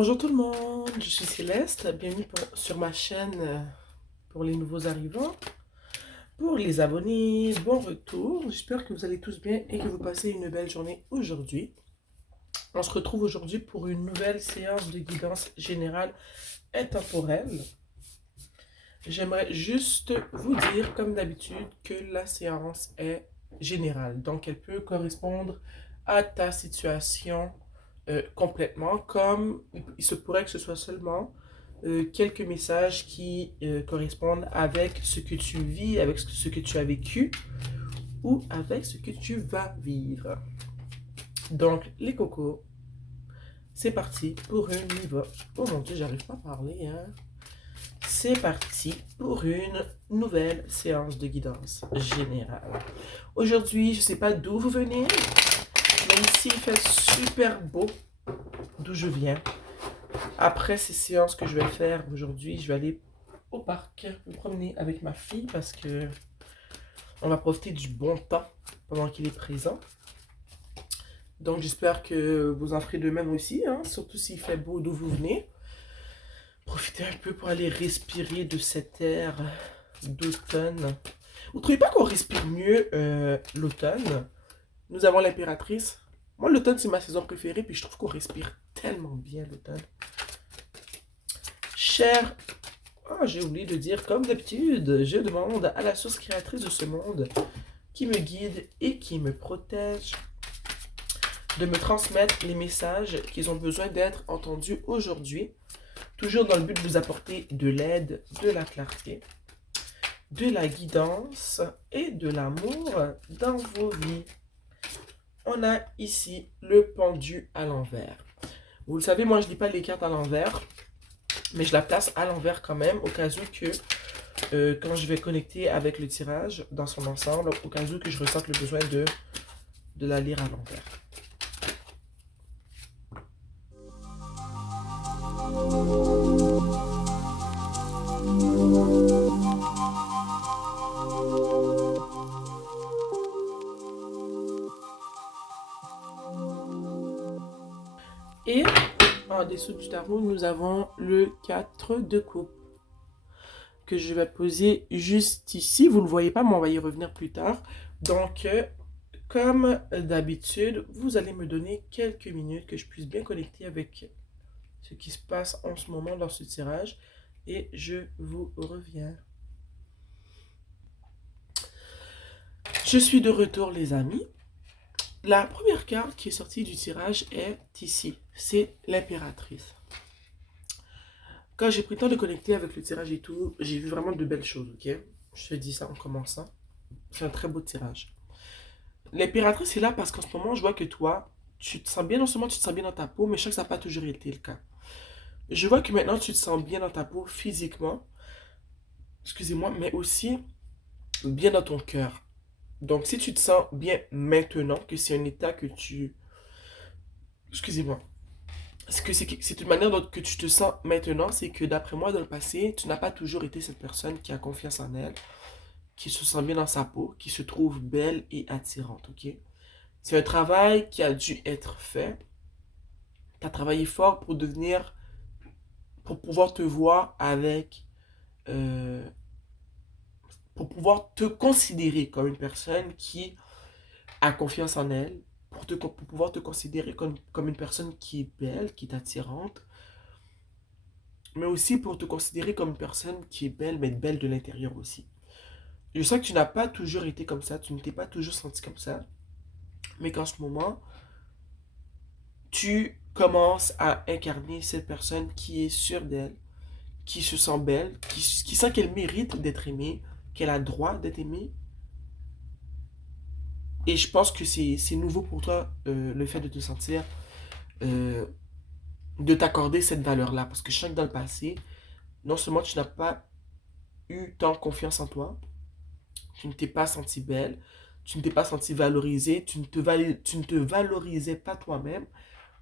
Bonjour tout le monde, je suis Céleste, bienvenue sur ma chaîne pour les nouveaux arrivants. Pour les abonnés, bon retour, j'espère que vous allez tous bien et que vous passez une belle journée aujourd'hui. On se retrouve aujourd'hui pour une nouvelle séance de guidance générale intemporelle. J'aimerais juste vous dire, comme d'habitude, que la séance est générale, donc elle peut correspondre à ta situation complètement, comme il se pourrait que ce soit seulement quelques messages qui correspondent avec ce que tu vis, avec ce que tu as vécu ou avec ce que tu vas vivre. Donc, les cocos, c'est parti pour une niveau. Oh mon dieu, j'arrive pas à parler, hein. C'est parti pour une nouvelle séance de guidance générale. Aujourd'hui, je ne sais pas d'où vous venez, mais ici il fait super beau d'où je viens. Après ces séances que je vais faire aujourd'hui, je vais aller au parc me promener avec ma fille parce que on va profiter du bon temps pendant qu'il est présent. Donc j'espère que vous en ferez de même aussi, hein, surtout s'il fait beau d'où vous venez. Profitez un peu pour aller respirer de cet air d'automne. Vous trouvez pas qu'on respire mieux l'automne? Nous avons l'impératrice. Moi, l'automne, c'est ma saison préférée, puis je trouve qu'on respire tellement bien l'automne. Cher... Oh, j'ai oublié de dire, comme d'habitude, je demande à la source créatrice de ce monde qui me guide et qui me protège de me transmettre les messages qu'ils ont besoin d'être entendus aujourd'hui, toujours dans le but de vous apporter de l'aide, de la clarté, de la guidance et de l'amour dans vos vies. On a ici le pendu à l'envers. Vous le savez, moi je ne lis pas les cartes à l'envers, mais je la place à l'envers quand même, au cas où que quand je vais connecter avec le tirage dans son ensemble, au cas où que je ressente le besoin de la lire à l'envers. Et en dessous du tarot, nous avons le 4 de coupe que je vais poser juste ici. Vous ne le voyez pas, mais on va y revenir plus tard. Donc, comme d'habitude, vous allez me donner quelques minutes que je puisse bien connecter avec ce qui se passe en ce moment dans ce tirage. Et je vous reviens. Je suis de retour, les amis. La première carte qui est sortie du tirage est ici. C'est l'impératrice. Quand j'ai pris le temps de connecter avec le tirage et tout, j'ai vu vraiment de belles choses, ok? Je te dis ça en commençant. C'est un très beau tirage. L'impératrice est là parce qu'en ce moment, je vois que toi, tu te sens bien, non seulement tu te sens bien dans ta peau, mais je sais que ça n'a pas toujours été le cas. Je vois que maintenant, tu te sens bien dans ta peau physiquement, excusez-moi, mais aussi bien dans ton cœur. Donc, si tu te sens bien maintenant, que c'est un état que tu... Excusez-moi. C'est une manière dont que tu te sens maintenant, c'est que d'après moi, dans le passé, tu n'as pas toujours été cette personne qui a confiance en elle, qui se sent bien dans sa peau, qui se trouve belle et attirante, ok? C'est un travail qui a dû être fait. Tu as travaillé fort pour pouvoir te voir avec, euh, pour pouvoir te considérer comme une personne qui a confiance en elle, pour pouvoir te considérer comme une personne qui est belle, qui est attirante, mais aussi pour te considérer comme une personne qui est belle, mais belle de l'intérieur aussi. Je sais que tu n'as pas toujours été comme ça, tu ne t'es pas toujours senti comme ça, mais qu'en ce moment, tu commences à incarner cette personne qui est sûre d'elle, qui se sent belle, qui sent qu'elle mérite d'être aimée, qu'elle a droit d'être aimée. Et je pense que c'est nouveau pour toi, le fait de te sentir, euh, de t'accorder cette valeur-là. Parce que je sens que dans le passé, non seulement tu n'as pas eu tant confiance en toi, tu ne t'es pas senti belle, tu ne t'es pas senti valorisée, tu ne te valorisais pas toi-même,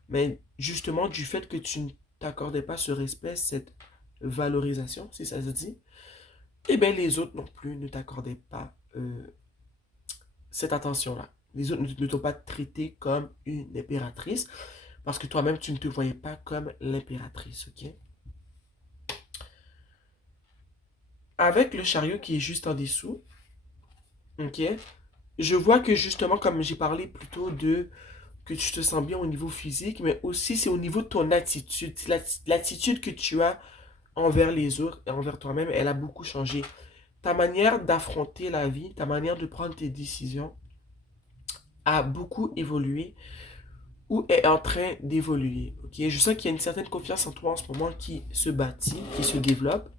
mais justement du fait que tu ne t'accordais pas ce respect, cette valorisation, si ça se dit, eh bien les autres non plus ne t'accordaient pas cette attention-là. Les autres ne t'ont pas traité comme une impératrice Parce que toi-même, tu ne te voyais pas comme l'impératrice, ok? Avec le chariot qui est juste en dessous, ok? Je vois que justement, comme j'ai parlé plutôt de que tu te sens bien au niveau physique, mais aussi c'est au niveau de ton attitude. L'attitude que tu as envers les autres et envers toi-même, elle a beaucoup changé. Ta manière d'affronter la vie, ta manière de prendre tes décisions a beaucoup évolué ou est en train d'évoluer. Ok, je sens qu'il y a une certaine confiance en toi en ce moment qui se bâtit, qui se développe.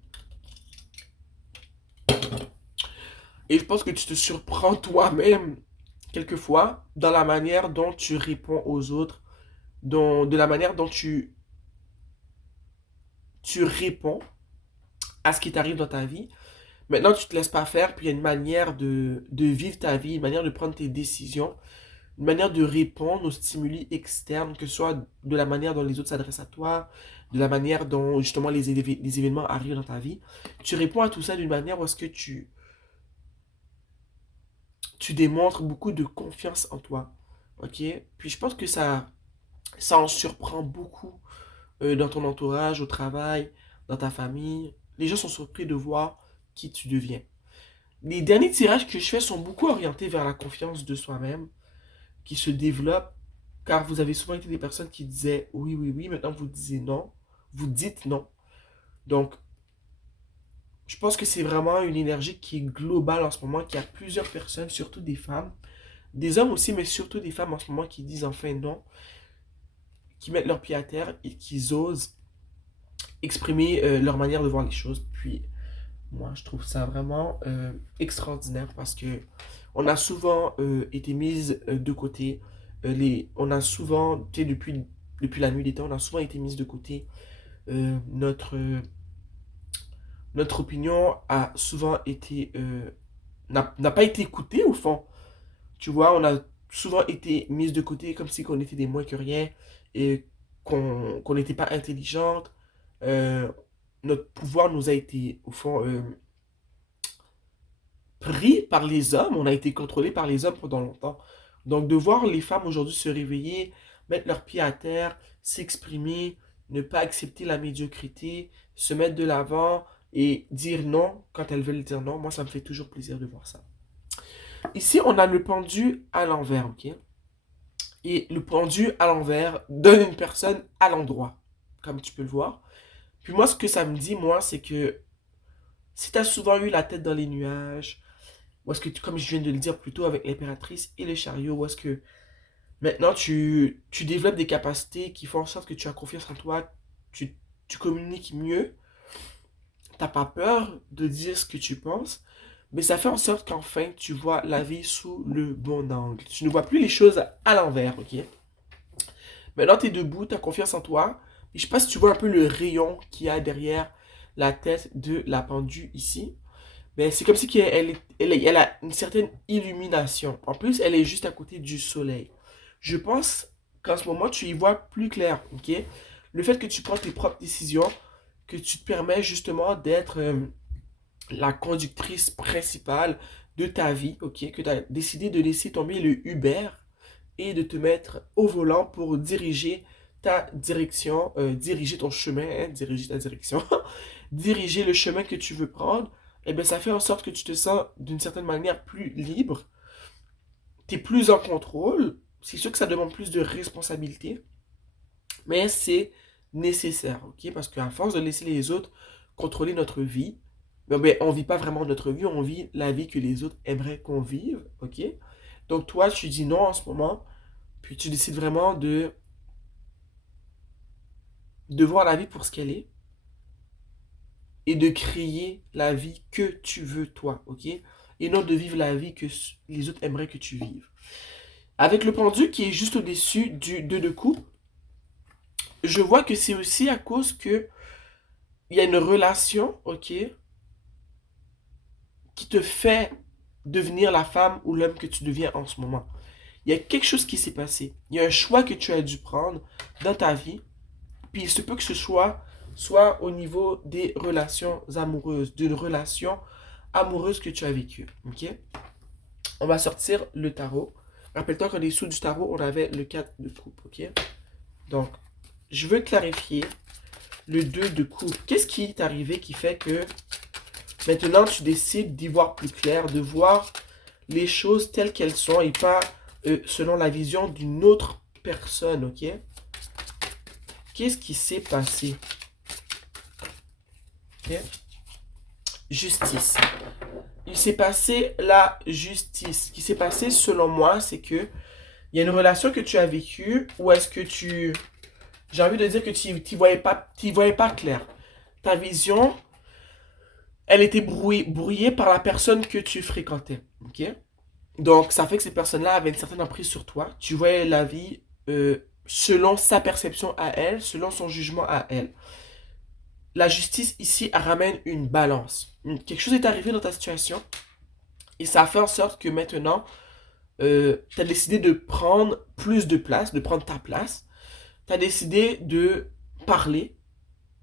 Et je pense que tu te surprends toi-même quelquefois dans la manière dont tu réponds aux autres, de la manière dont tu réponds à ce qui t'arrive dans ta vie. Maintenant, tu te laisses pas faire, puis il y a une manière de vivre ta vie, une manière de prendre tes décisions, une manière de répondre aux stimuli externes, que ce soit de la manière dont les autres s'adressent à toi, de la manière dont justement les événements arrivent dans ta vie. Tu réponds à tout ça d'une manière où est-ce que tu démontres beaucoup de confiance en toi. Ok? Puis je pense que ça en surprend beaucoup dans ton entourage, au travail, dans ta famille. Les gens sont surpris de voir qui tu deviens. Les derniers tirages que je fais sont beaucoup orientés vers la confiance de soi-même, qui se développe, car vous avez souvent été des personnes qui disaient oui, oui, oui, maintenant vous disiez non, vous dites non. Donc, je pense que c'est vraiment une énergie qui est globale en ce moment, qui a plusieurs personnes, surtout des femmes, des hommes aussi, mais surtout des femmes en ce moment qui disent enfin non, qui mettent leurs pieds à terre et qui osent exprimer leur manière de voir les choses. Puis, moi, je trouve ça vraiment extraordinaire parce que on a souvent été mise de côté. On a souvent, tu sais, depuis la nuit des temps, on a souvent été mise de côté. Notre opinion a souvent été, n'a pas été écoutée au fond. Tu vois, on a souvent été mise de côté comme si on était des moins que rien et qu'on n'était pas intelligente. Euh, Notre pouvoir nous a été, au fond, pris par les hommes, on a été contrôlé par les hommes pendant longtemps. Donc de voir les femmes aujourd'hui se réveiller, mettre leurs pieds à terre, s'exprimer, ne pas accepter la médiocrité, se mettre de l'avant et dire non quand elles veulent dire non, moi ça me fait toujours plaisir de voir ça. Ici, on a le pendu à l'envers, ok? Et le pendu à l'envers donne une personne à l'endroit, comme tu peux le voir. Puis moi, ce que ça me dit, moi, c'est que si tu as souvent eu la tête dans les nuages, ou est-ce que, comme je viens de le dire plus tôt avec l'impératrice et le chariot, ou est-ce que maintenant tu développes des capacités qui font en sorte que tu as confiance en toi, tu communiques mieux, t'as pas peur de dire ce que tu penses, mais ça fait en sorte qu'enfin tu vois la vie sous le bon angle. Tu ne vois plus les choses à l'envers, ok? Maintenant tu es debout, tu as confiance en toi, et je sais pas si tu vois un peu le rayon qu'il y a derrière la tête de la pendule ici. Mais c'est comme si elle a une certaine illumination. En plus, elle est juste à côté du soleil. Je pense qu'en ce moment, tu y vois plus clair, ok? Le fait que tu prends tes propres décisions, que tu te permets justement d'être la conductrice principale de ta vie, ok? Que tu as décidé de laisser tomber le Uber et de te mettre au volant pour diriger ta direction, diriger ton chemin, hein, diriger ta direction, diriger le chemin que tu veux prendre, eh bien, ça fait en sorte que tu te sens d'une certaine manière plus libre, tu es plus en contrôle. C'est sûr que ça demande plus de responsabilité, mais c'est nécessaire, ok? Parce qu'à force de laisser les autres contrôler notre vie, ben, on ne vit pas vraiment notre vie, on vit la vie que les autres aimeraient qu'on vive, ok? Donc toi, tu dis non en ce moment, puis tu décides vraiment de voir la vie pour ce qu'elle est et de créer la vie que tu veux toi, ok? Et non de vivre la vie que les autres aimeraient que tu vives. Avec le pendu qui est juste au-dessus du 2 de coupe, je vois que c'est aussi à cause que il y a une relation, ok, qui te fait devenir la femme ou l'homme que tu deviens en ce moment. Il y a quelque chose qui s'est passé. Il y a un choix que tu as dû prendre dans ta vie. Puis il se peut que ce choix soit au niveau des relations amoureuses, d'une relation amoureuse que tu as vécue. Ok? On va sortir le tarot. Rappelle-toi qu'en dessous du tarot, on avait le 4 de coupe. Ok? Donc, je veux clarifier le 2 de coupe. Qu'est-ce qui est arrivé qui fait que maintenant tu décides d'y voir plus clair, de voir les choses telles qu'elles sont et pas selon la vision d'une autre personne, ok? Qu'est-ce qui s'est passé? Ok? Justice. Il s'est passé la justice. Ce qui s'est passé, selon moi, c'est que il y a une relation que tu as vécue où est-ce que tu... J'ai envie de dire que tu t'y voyais pas clair. Ta vision, elle était brouillée par la personne que tu fréquentais. Ok? Donc, ça fait que cette personne-là avait une certaine emprise sur toi. Tu voyais la vie selon sa perception à elle, selon son jugement à elle. La justice ici elle ramène une balance. Quelque chose est arrivé dans ta situation et ça a fait en sorte que maintenant, tu as décidé de prendre plus de place, de prendre ta place. Tu as décidé de parler,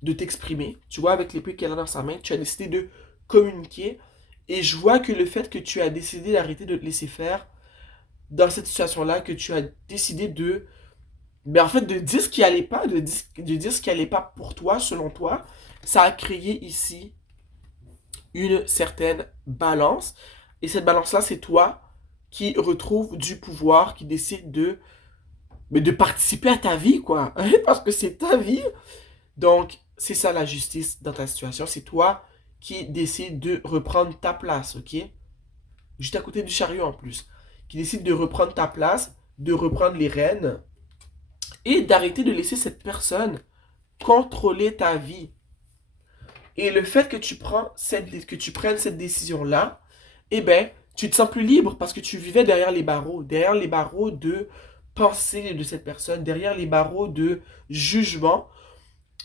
de t'exprimer. Tu vois, avec l'épée qu'elle a dans sa main, tu as décidé de communiquer. Et je vois que le fait que tu as décidé d'arrêter de te laisser faire dans cette situation-là, que tu as décidé de... Ben en fait, de dire ce qui allait pas, de dire ce qui allait pas pour toi, selon toi, ça a créé ici une certaine balance. Et cette balance-là, c'est toi qui retrouve du pouvoir, qui décide de participer à ta vie, quoi. Parce que c'est ta vie. Donc, c'est ça la justice dans ta situation. C'est toi qui décide de reprendre ta place, ok? Juste à côté du chariot en plus. Qui décide de reprendre ta place, de reprendre les rênes et d'arrêter de laisser cette personne contrôler ta vie. Et le fait que que tu prennes cette décision-là, eh ben, tu te sens plus libre parce que tu vivais derrière les barreaux de pensée de cette personne, derrière les barreaux de jugement.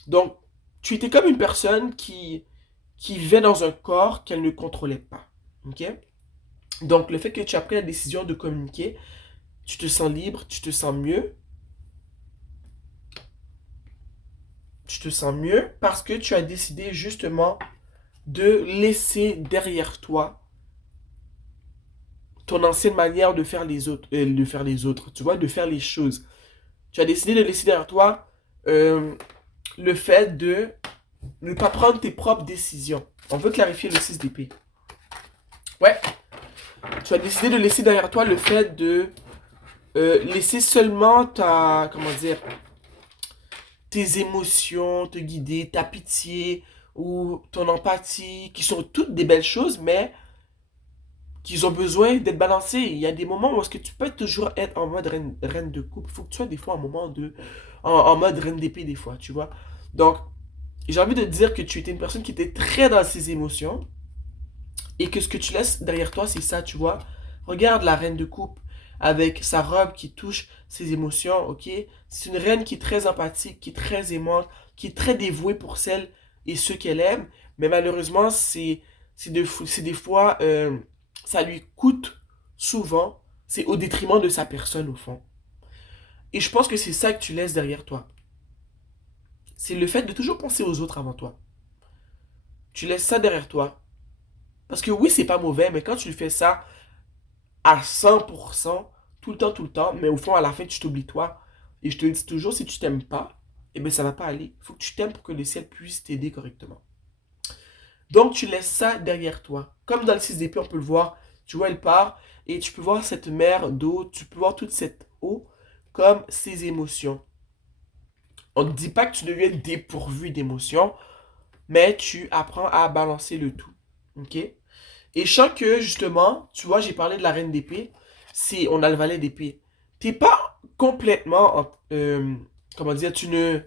Donc, tu étais comme une personne qui vivait dans un corps qu'elle ne contrôlait pas. Ok? Donc, le fait que tu as pris la décision de communiquer, tu te sens libre, tu te sens mieux. Tu te sens mieux parce que tu as décidé justement de laisser derrière toi ton ancienne manière de faire les autres, tu vois, de faire les choses. Tu as décidé de laisser derrière toi le fait de ne pas prendre tes propres décisions. On veut clarifier le 6 d'épée. Ouais, tu as décidé de laisser derrière toi le fait de laisser seulement comment dire, tes émotions te guider, ta pitié ou ton empathie, qui sont toutes des belles choses, mais qui ont besoin d'être balancées. Il y a des moments où est-ce que tu peux toujours être en mode reine de coupe. Il faut que tu sois des fois en mode reine d'épée des fois, tu vois. Donc, j'ai envie de te dire que tu étais une personne qui était très dans ses émotions et que ce que tu laisses derrière toi, c'est ça, tu vois. Regarde la reine de coupe avec sa robe qui touche ses émotions, ok? C'est une reine qui est très empathique, qui est très aimante, qui est très dévouée pour celles et ceux qu'elle aime, mais malheureusement, c'est des fois, ça lui coûte souvent, c'est au détriment de sa personne au fond. Et je pense que c'est ça que tu laisses derrière toi. C'est le fait de toujours penser aux autres avant toi. Tu laisses ça derrière toi. Parce que oui, c'est pas mauvais, mais quand tu fais ça à 100%, tout le temps, mais au fond, à la fin, tu t'oublies toi. Et je te le dis toujours, si tu t'aimes pas, eh bien, ça va pas aller. Il faut que tu t'aimes pour que le ciel puisse t'aider correctement. Donc, tu laisses ça derrière toi. Comme dans le 6 d'épée, on peut le voir. Tu vois, elle part et tu peux voir cette mer d'eau, tu peux voir toute cette eau comme ses émotions. On ne dit pas que tu deviens dépourvu d'émotions, mais tu apprends à balancer le tout. Ok? Et je sens que, justement, tu vois, j'ai parlé de la reine d'épée. Si on a le valet d'épée. T'es pas complètement... comment dire, tu ne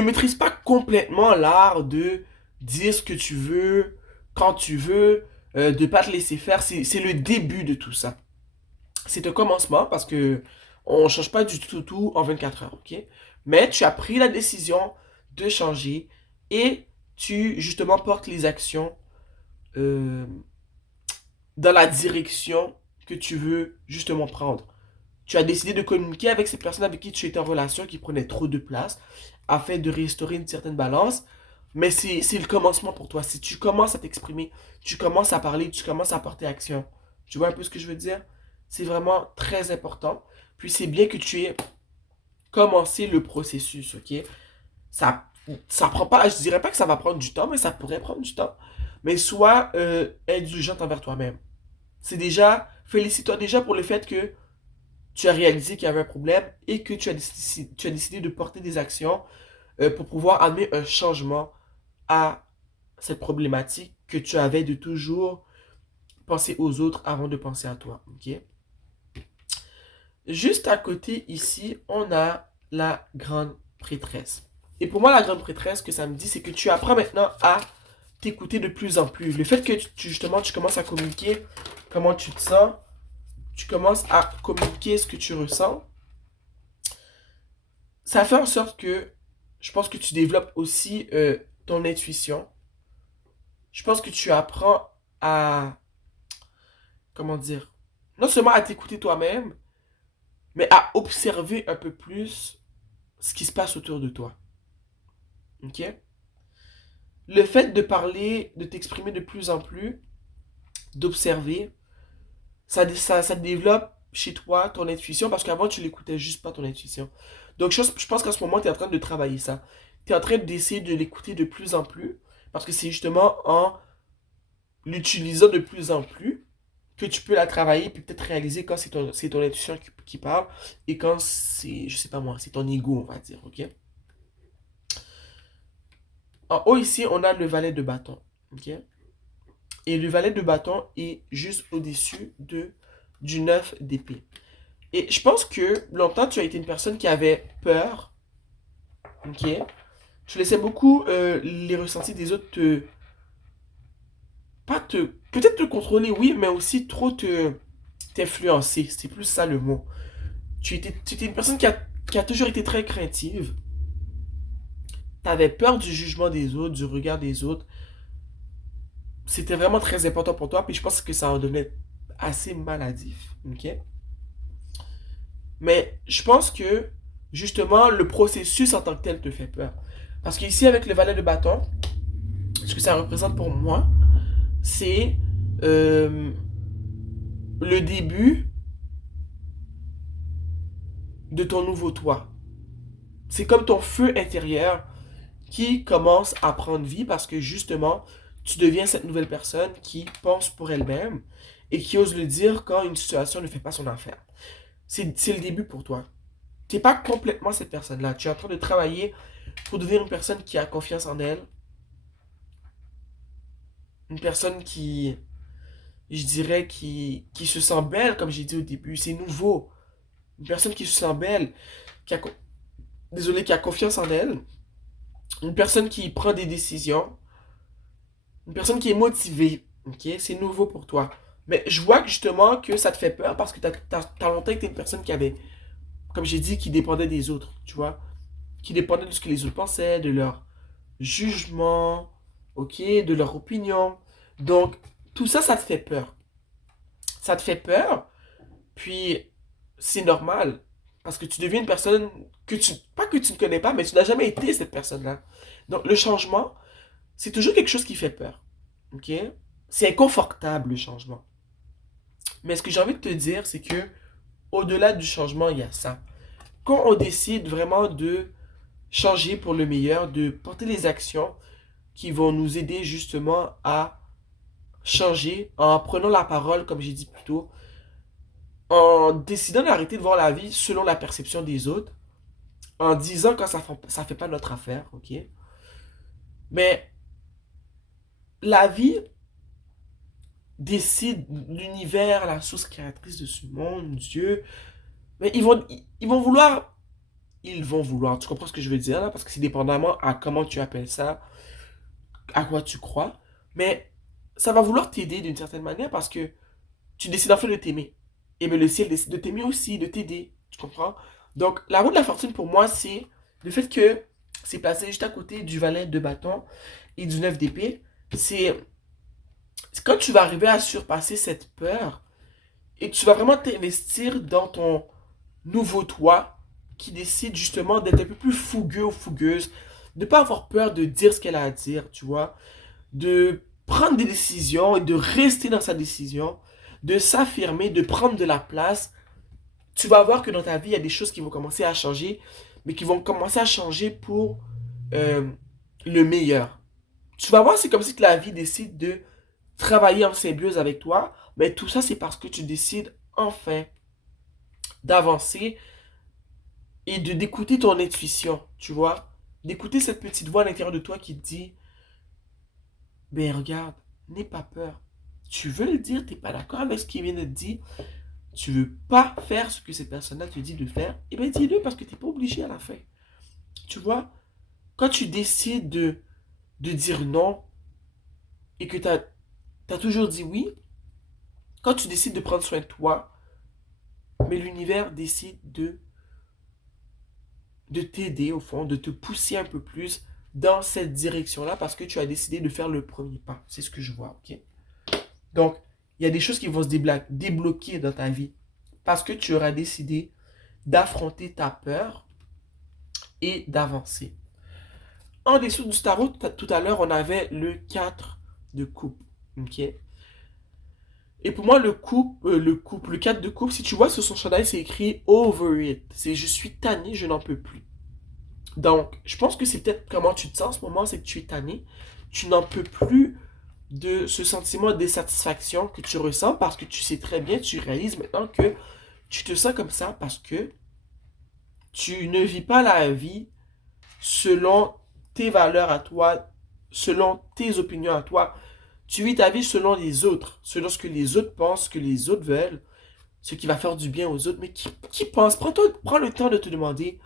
maîtrises pas complètement l'art de dire ce que tu veux, quand tu veux, de pas te laisser faire. C'est le début de tout ça. C'est un commencement parce que on change pas du tout en 24 heures, ok? Mais tu as pris la décision de changer et tu, justement, portes les actions euh, dans la direction que tu veux justement prendre. Tu as décidé de communiquer avec ces personnes avec qui tu étais en relation qui prenaient trop de place afin de restaurer une certaine balance. Mais c'est le commencement pour toi. Si tu commences à t'exprimer, tu commences à parler, tu commences à porter action. Tu vois un peu ce que je veux dire? C'est vraiment très important. Puis c'est bien que tu aies commencé le processus, ok? Ça prend pas, je dirais pas que ça va prendre du temps, mais ça pourrait prendre du temps. Mais sois indulgente envers toi-même. C'est déjà, félicite-toi déjà pour le fait que tu as réalisé qu'il y avait un problème et que tu as décidé de porter des actions pour pouvoir amener un changement à cette problématique que tu avais de toujours penser aux autres avant de penser à toi. Ok? Juste à côté ici, on a la grande prêtresse. Et pour moi, la grande prêtresse, ce que ça me dit, c'est que tu apprends maintenant à t'écouter de plus en plus. Le fait que justement tu commences à communiquer comment tu te sens, tu commences à communiquer ce que tu ressens, ça fait en sorte que je pense que tu développes aussi ton intuition. Je pense que tu apprends à, comment dire, non seulement à t'écouter toi-même, mais à observer un peu plus ce qui se passe autour de toi. Ok? Le fait de parler, de t'exprimer de plus en plus, d'observer, ça développe chez toi ton intuition parce qu'avant tu l'écoutais juste pas ton intuition. Donc je pense qu'en ce moment tu es en train de travailler ça. Tu es en train d'essayer de l'écouter de plus en plus parce que c'est justement en l'utilisant de plus en plus que tu peux la travailler puis peut-être réaliser quand c'est ton intuition qui parle et quand c'est, je sais pas moi, c'est ton ego, on va dire, ok? En haut ici, on a le valet de bâton, ok? Et le valet de bâton est juste au-dessus du 9 d'épée. Et je pense que longtemps, tu as été une personne qui avait peur, ok? Tu laissais beaucoup les ressentis des autres pas te, peut-être te contrôler, oui, mais aussi trop t'influencer. C'est plus ça le mot. Tu étais une personne qui a toujours été très craintive. T'avais peur du jugement des autres, du regard des autres. C'était vraiment très important pour toi, puis je pense que ça en devenait assez maladif, ok? Mais je pense que, justement, le processus en tant que tel te fait peur. Parce qu'ici, avec le valet de bâton, ce que ça représente pour moi, c'est euh, le début de ton nouveau toi. C'est comme ton feu intérieur qui commence à prendre vie parce que justement, tu deviens cette nouvelle personne qui pense pour elle-même et qui ose le dire quand une situation ne fait pas son affaire. C'est le début pour toi. Tu n'es pas complètement cette personne-là. Tu es en train de travailler pour devenir une personne qui a confiance en elle. Une personne qui, je dirais, qui se sent belle, comme j'ai dit au début. C'est nouveau. Une personne qui se sent belle, qui a, désolé, qui a confiance en elle. Une personne qui prend des décisions. Une personne qui est motivée. Ok? C'est nouveau pour toi. Mais je vois que justement que ça te fait peur parce que t'as longtemps été une personne qui avait, comme j'ai dit, qui dépendait des autres. Tu vois? Qui dépendait de ce que les autres pensaient, de leur jugement, ok, de leur opinion. Donc, tout ça, ça te fait peur. Ça te fait peur, puis c'est normal. Parce que tu deviens une personne que tu, pas que tu ne connais pas, mais tu n'as jamais été cette personne-là. Donc, le changement, c'est toujours quelque chose qui fait peur. Ok? C'est inconfortable, le changement. Mais ce que j'ai envie de te dire, c'est que, au-delà du changement, il y a ça. Quand on décide vraiment de changer pour le meilleur, de porter des actions qui vont nous aider justement à changer en prenant la parole, comme j'ai dit plus tôt, en décidant d'arrêter de voir la vie selon la perception des autres, en disant quand ça fait pas notre affaire, ok? Mais la vie décide l'univers, la source créatrice de ce monde, Dieu, mais ils vont vouloir, tu comprends ce que je veux dire là? Parce que c'est dépendamment à comment tu appelles ça, à quoi tu crois, mais ça va vouloir t'aider d'une certaine manière parce que tu décides enfin de t'aimer. Et bien le ciel décide de t'aimer aussi, de t'aider. Tu comprends? Donc la roue de la fortune pour moi, c'est le fait que c'est placé juste à côté du valet de bâton et du 9 d'épée. C'est quand tu vas arriver à surpasser cette peur et tu vas vraiment t'investir dans ton nouveau toi qui décide justement d'être un peu plus fougueux ou fougueuse, de ne pas avoir peur de dire ce qu'elle a à dire, tu vois, de prendre des décisions et de rester dans sa décision, de s'affirmer, de prendre de la place, tu vas voir que dans ta vie, il y a des choses qui vont commencer à changer, mais qui vont commencer à changer pour euh, le meilleur. Tu vas voir, c'est comme si que la vie décide de travailler en symbiose avec toi, mais tout ça, c'est parce que tu décides enfin d'avancer et de d'écouter ton intuition, tu vois, d'écouter cette petite voix à l'intérieur de toi qui te dit, ben regarde, n'aie pas peur. Tu veux le dire, t'es pas d'accord avec ce qu'il vient de te dire, tu veux pas faire ce que cette personne-là te dit de faire, eh bien dis-le parce que t'es pas obligé à la fin. Tu vois, quand tu décides de dire non et que t'as toujours dit oui, quand tu décides de prendre soin de toi, mais l'univers décide de t'aider au fond, de te pousser un peu plus dans cette direction-là parce que tu as décidé de faire le premier pas. C'est ce que je vois, ok? Donc, il y a des choses qui vont se débloquer dans ta vie parce que tu auras décidé d'affronter ta peur et d'avancer. En dessous du tarot, tout à l'heure, on avait le 4 de coupe. Ok? Et pour moi, le 4 de coupe, si tu vois sur son chandail, c'est écrit over it. C'est je suis tanné, je n'en peux plus. Donc, je pense que c'est peut-être comment tu te sens en ce moment, c'est que tu es tanné. Tu n'en peux plus de ce sentiment d'insatisfaction que tu ressens parce que tu sais très bien, tu réalises maintenant que tu te sens comme ça parce que tu ne vis pas la vie selon tes valeurs à toi, selon tes opinions à toi. Tu vis ta vie selon les autres, selon ce que les autres pensent, ce que les autres veulent, ce qui va faire du bien aux autres. Mais qui pense? Prends le temps de te demander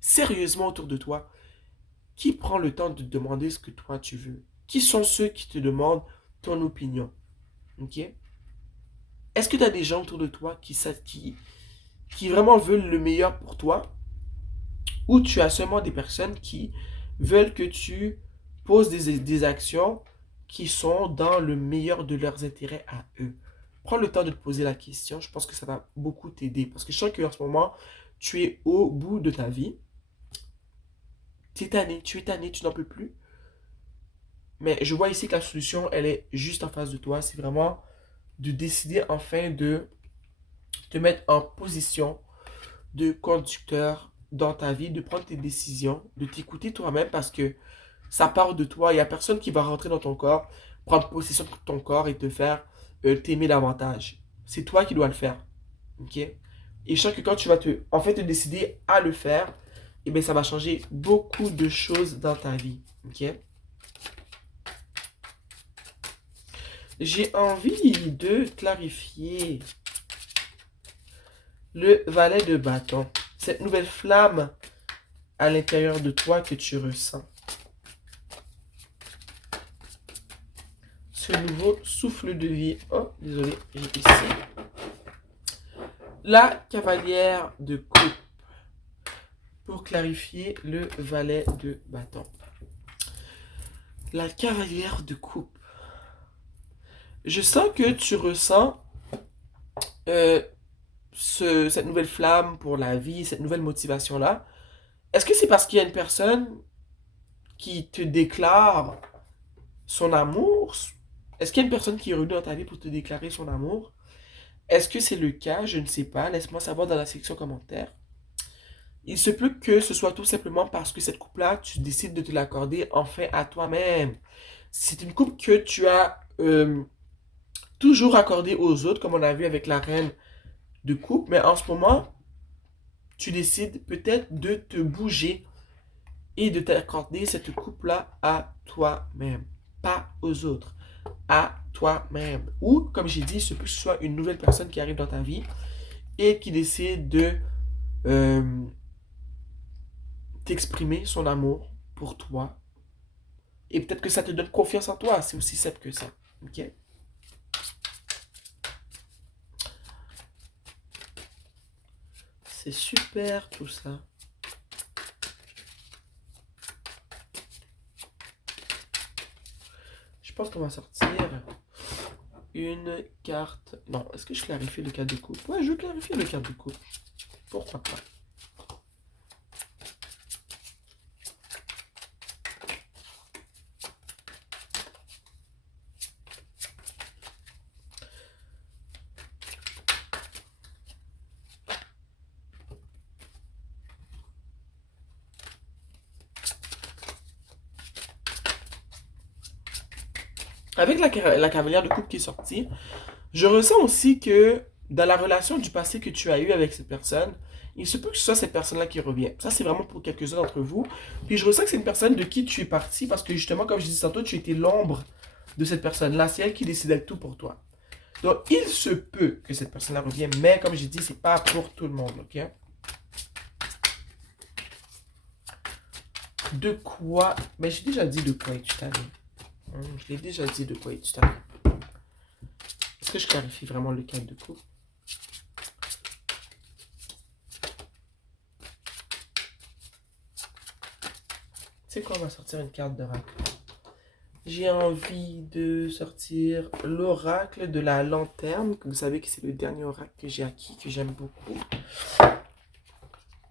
sérieusement autour de toi. Qui prend le temps de te demander ce que toi tu veux? Qui sont ceux qui te demandent ton opinion? Ok? Est-ce que tu as des gens autour de toi qui vraiment veulent le meilleur pour toi? Ou tu as seulement des personnes qui veulent que tu poses des actions qui sont dans le meilleur de leurs intérêts à eux? Prends le temps de te poser la question. Je pense que ça va beaucoup t'aider. Parce que je sens qu'en ce moment, tu es au bout de ta vie. Tu es tanné, tu n'en peux plus. Mais je vois ici que la solution, elle est juste en face de toi. C'est vraiment de décider enfin de te mettre en position de conducteur dans ta vie, de prendre tes décisions, de t'écouter toi-même parce que ça part de toi. Il n'y a personne qui va rentrer dans ton corps, prendre possession de ton corps et te faire t'aimer davantage. C'est toi qui dois le faire. Ok? Et je sens que quand tu vas en fait, te décider à le faire, eh bien, ça va changer beaucoup de choses dans ta vie. Ok? J'ai envie de clarifier le valet de bâton. Cette nouvelle flamme à l'intérieur de toi que tu ressens. Ce nouveau souffle de vie. Oh, désolé, j'ai ici. La cavalière de coupe. Pour clarifier le valet de bâton. La cavalière de coupe. Je sens que tu ressens euh, cette nouvelle flamme pour la vie, cette nouvelle motivation-là. Est-ce que c'est parce qu'il y a une personne qui te déclare son amour? Est-ce qu'il y a une personne qui est revenue dans ta vie pour te déclarer son amour? Est-ce que c'est le cas? Je ne sais pas. Laisse-moi savoir dans la section commentaire. Il se peut que ce soit tout simplement parce que cette coupe-là, tu décides de te l'accorder enfin à toi-même. C'est une coupe que tu as toujours accordée aux autres, comme on a vu avec la reine de coupe, mais en ce moment, tu décides peut-être de te bouger et de t'accorder cette coupe-là à toi-même, pas aux autres, à toi-même. Ou, comme j'ai dit, il se peut que ce soit une nouvelle personne qui arrive dans ta vie et qui décide de euh, t'exprimer son amour pour toi. Et peut-être que ça te donne confiance en toi. C'est aussi simple que ça. Ok? C'est super tout ça. Je pense qu'on va sortir une carte. Non, est-ce que je clarifie le cadre de coupe? Ouais, je veux clarifier le cadre de coupe. Pourquoi pas? Avec la cavalière de coupe qui est sortie, je ressens aussi que dans la relation du passé que tu as eue avec cette personne, il se peut que ce soit cette personne-là qui revient. Ça, c'est vraiment pour quelques-uns d'entre vous. Puis je ressens que c'est une personne de qui tu es parti parce que justement, comme je disais tantôt, tu étais l'ombre de cette personne-là. C'est elle qui décidait de tout pour toi. Donc, il se peut que cette personne-là revienne, mais comme j'ai dit, c'est pas pour tout le monde, ok? De quoi? Mais j'ai déjà dit de quoi es-tu tanné. Je l'ai déjà dit de quoi es-tu tanné. Est-ce que je clarifie vraiment le cadre de couple? C'est quoi, on va sortir une carte d'oracle? J'ai envie de sortir l'oracle de la lanterne. Vous savez que c'est le dernier oracle que j'ai acquis, que j'aime beaucoup.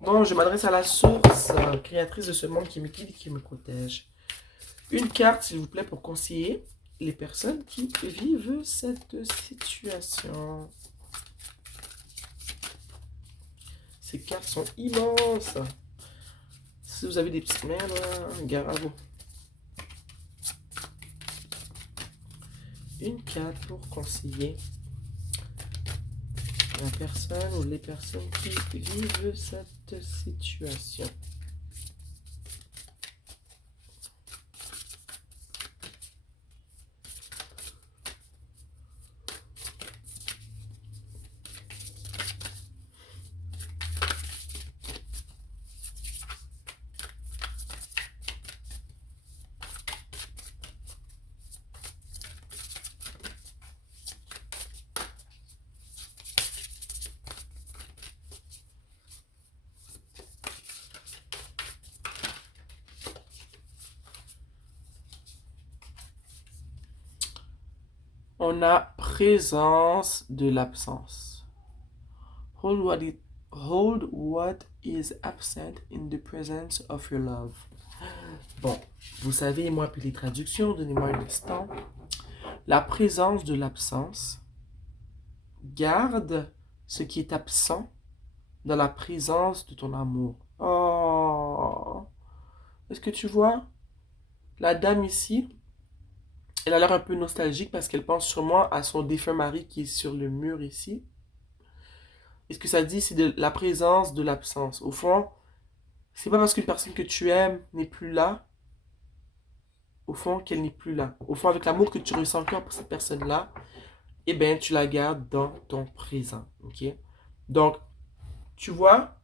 Bon, je m'adresse à la source, créatrice de ce monde qui me guide et qui me protège. Une carte, s'il vous plaît, pour conseiller les personnes qui vivent cette situation. Ces cartes sont immenses. Si vous avez des petites mains, là, gare à vous. Une carte pour conseiller la personne ou les personnes qui vivent cette situation. On a présence de l'absence. Hold what is absent in the presence of your love. Bon, vous savez, moi, puis les traductions, donnez-moi un instant. La présence de l'absence garde ce qui est absent dans la présence de ton amour. Oh! Est-ce que tu vois? La dame ici, elle a l'air un peu nostalgique parce qu'elle pense sûrement à son défunt mari qui est sur le mur ici. Et ce que ça dit, c'est de la présence de l'absence. Au fond, c'est pas parce qu'une personne que tu aimes n'est plus là, au fond, qu'elle n'est plus là. Au fond, avec l'amour que tu ressens encore pour cette personne-là, eh bien, tu la gardes dans ton présent. Ok? Donc, tu vois,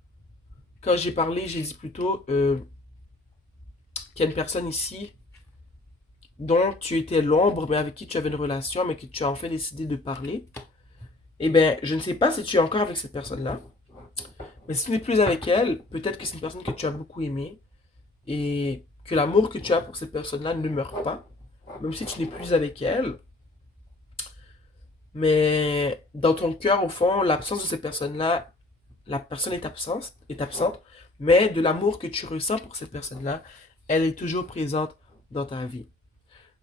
quand j'ai parlé, j'ai dit plutôt qu'il y a une personne ici dont tu étais l'ombre, mais avec qui tu avais une relation, mais que tu as enfin décidé de parler. Eh bien, je ne sais pas si tu es encore avec cette personne-là. Mais si tu n'es plus avec elle, peut-être que c'est une personne que tu as beaucoup aimée et que l'amour que tu as pour cette personne-là ne meurt pas, même si tu n'es plus avec elle. Mais dans ton cœur, au fond, l'absence de cette personne-là, la personne est absente, mais de l'amour que tu ressens pour cette personne-là, elle est toujours présente dans ta vie.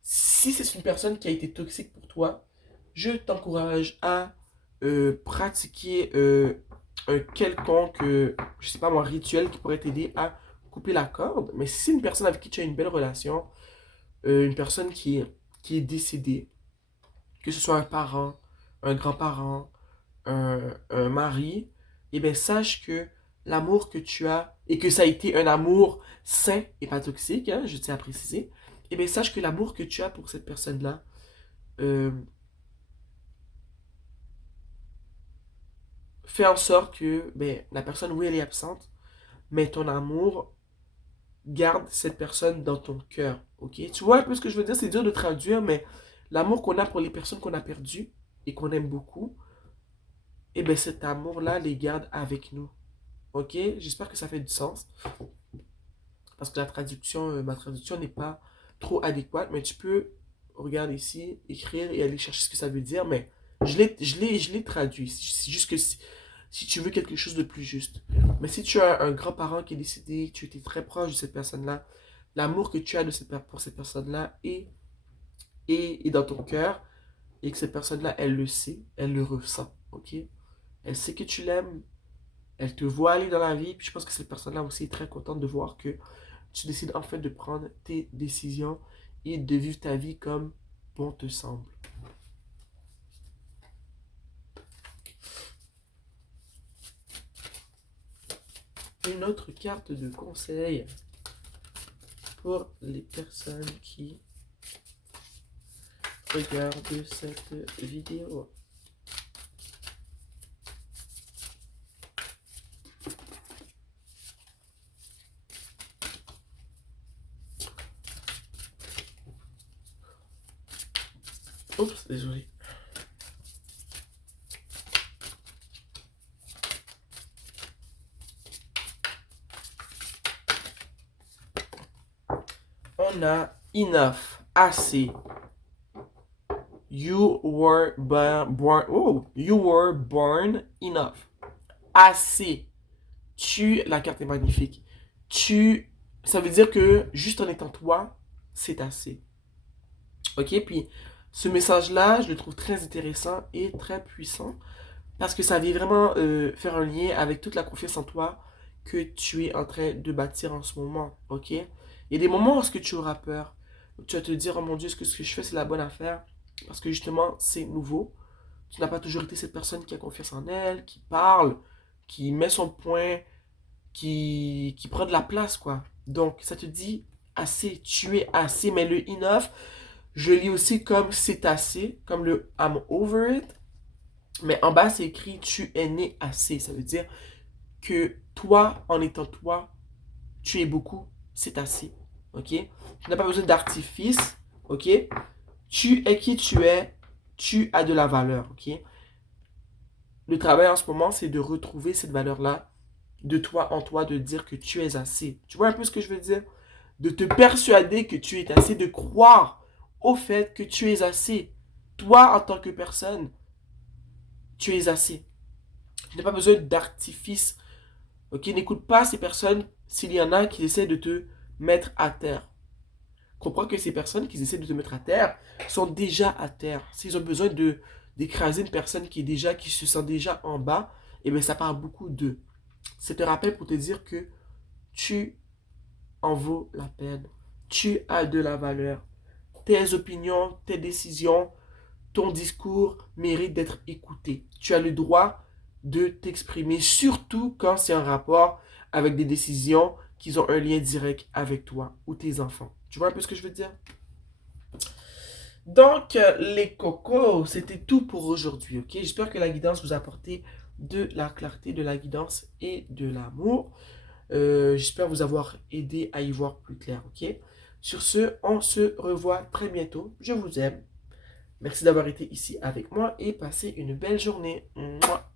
Si c'est une personne qui a été toxique pour toi, je t'encourage à pratiquer un quelconque, je sais pas moi, rituel qui pourrait t'aider à couper la corde. Mais si c'est une personne avec qui tu as une belle relation, une personne qui est décédée, que ce soit un parent, un grand-parent, un mari, eh bien sache que l'amour que tu as, et que ça a été un amour sain et pas toxique, hein, je tiens à préciser, eh bien sache que l'amour que tu as pour cette personne-là, euh, fait en sorte que ben, la personne, oui, elle est absente, mais ton amour garde cette personne dans ton cœur, ok? Tu vois un peu ce que je veux dire? C'est dur de traduire, mais l'amour qu'on a pour les personnes qu'on a perdues et qu'on aime beaucoup, et bien cet amour-là les garde avec nous, ok? J'espère que ça fait du sens, parce que ma traduction n'est pas trop adéquate, mais tu peux, regarder ici, écrire et aller chercher ce que ça veut dire, mais je l'ai traduit. C'est juste que si tu veux quelque chose de plus juste. Mais si tu as un grand-parent qui est décédé, tu étais très proche de cette personne-là, l'amour que tu as pour cette personne-là est dans ton cœur et que cette personne-là, elle le sait, elle le ressent, ok? Elle sait que tu l'aimes, elle te voit aller dans la vie, puis je pense que cette personne-là aussi est très contente de voir que tu décides enfin de prendre tes décisions et de vivre ta vie comme bon te semble. Une autre carte de conseil pour les personnes qui regardent cette vidéo. Oups, désolé. On a enough, assez. You were born. Oh, you were born enough. Assez. La carte est magnifique. Ça veut dire que juste en étant toi, c'est assez. Ok, puis ce message-là, je le trouve très intéressant et très puissant parce que ça vient vraiment faire un lien avec toute la confiance en toi que tu es en train de bâtir en ce moment. Ok, il y a des moments où est-ce que tu auras peur. Tu vas te dire, oh mon Dieu, est-ce que ce que je fais, c'est la bonne affaire? Parce que justement, c'est nouveau. Tu n'as pas toujours été cette personne qui a confiance en elle, qui parle, qui met son point, qui prend de la place, quoi. Donc, ça te dit assez, tu es assez, mais le enough, je lis aussi comme c'est assez, comme le I'm over it. Mais en bas, c'est écrit tu es né assez. Ça veut dire que toi, en étant toi, tu es beaucoup, c'est assez. Ok? Tu n'as pas besoin d'artifice. Ok? Tu es qui tu as de la valeur. Ok? Le travail en ce moment, c'est de retrouver cette valeur-là de toi en toi, de dire que tu es assez. Tu vois un peu ce que je veux dire? De te persuader que tu es assez, de croire au fait que tu es assez. Toi, en tant que personne, tu es assez. Tu n'as pas besoin d'artifice. Ok, n'écoute pas ces personnes s'il y en a qui essaient de te mettre à terre. Comprends que ces personnes qui essaient de te mettre à terre sont déjà à terre. S'ils ont besoin d'écraser une personne qui se sent déjà en bas, eh bien ça parle beaucoup d'eux. C'est un rappel pour te dire que tu en vaut la peine. Tu as de la valeur. Tes opinions, tes décisions, ton discours mérite d'être écouté. Tu as le droit de t'exprimer, surtout quand c'est en rapport avec des décisions qui ont un lien direct avec toi ou tes enfants. Tu vois un peu ce que je veux dire? Donc, les cocos, c'était tout pour aujourd'hui, ok? J'espère que la guidance vous a apporté de la clarté, de la guidance et de l'amour. J'espère vous avoir aidé à y voir plus clair, ok? Sur ce, on se revoit très bientôt. Je vous aime. Merci d'avoir été ici avec moi et passez une belle journée. Mouah.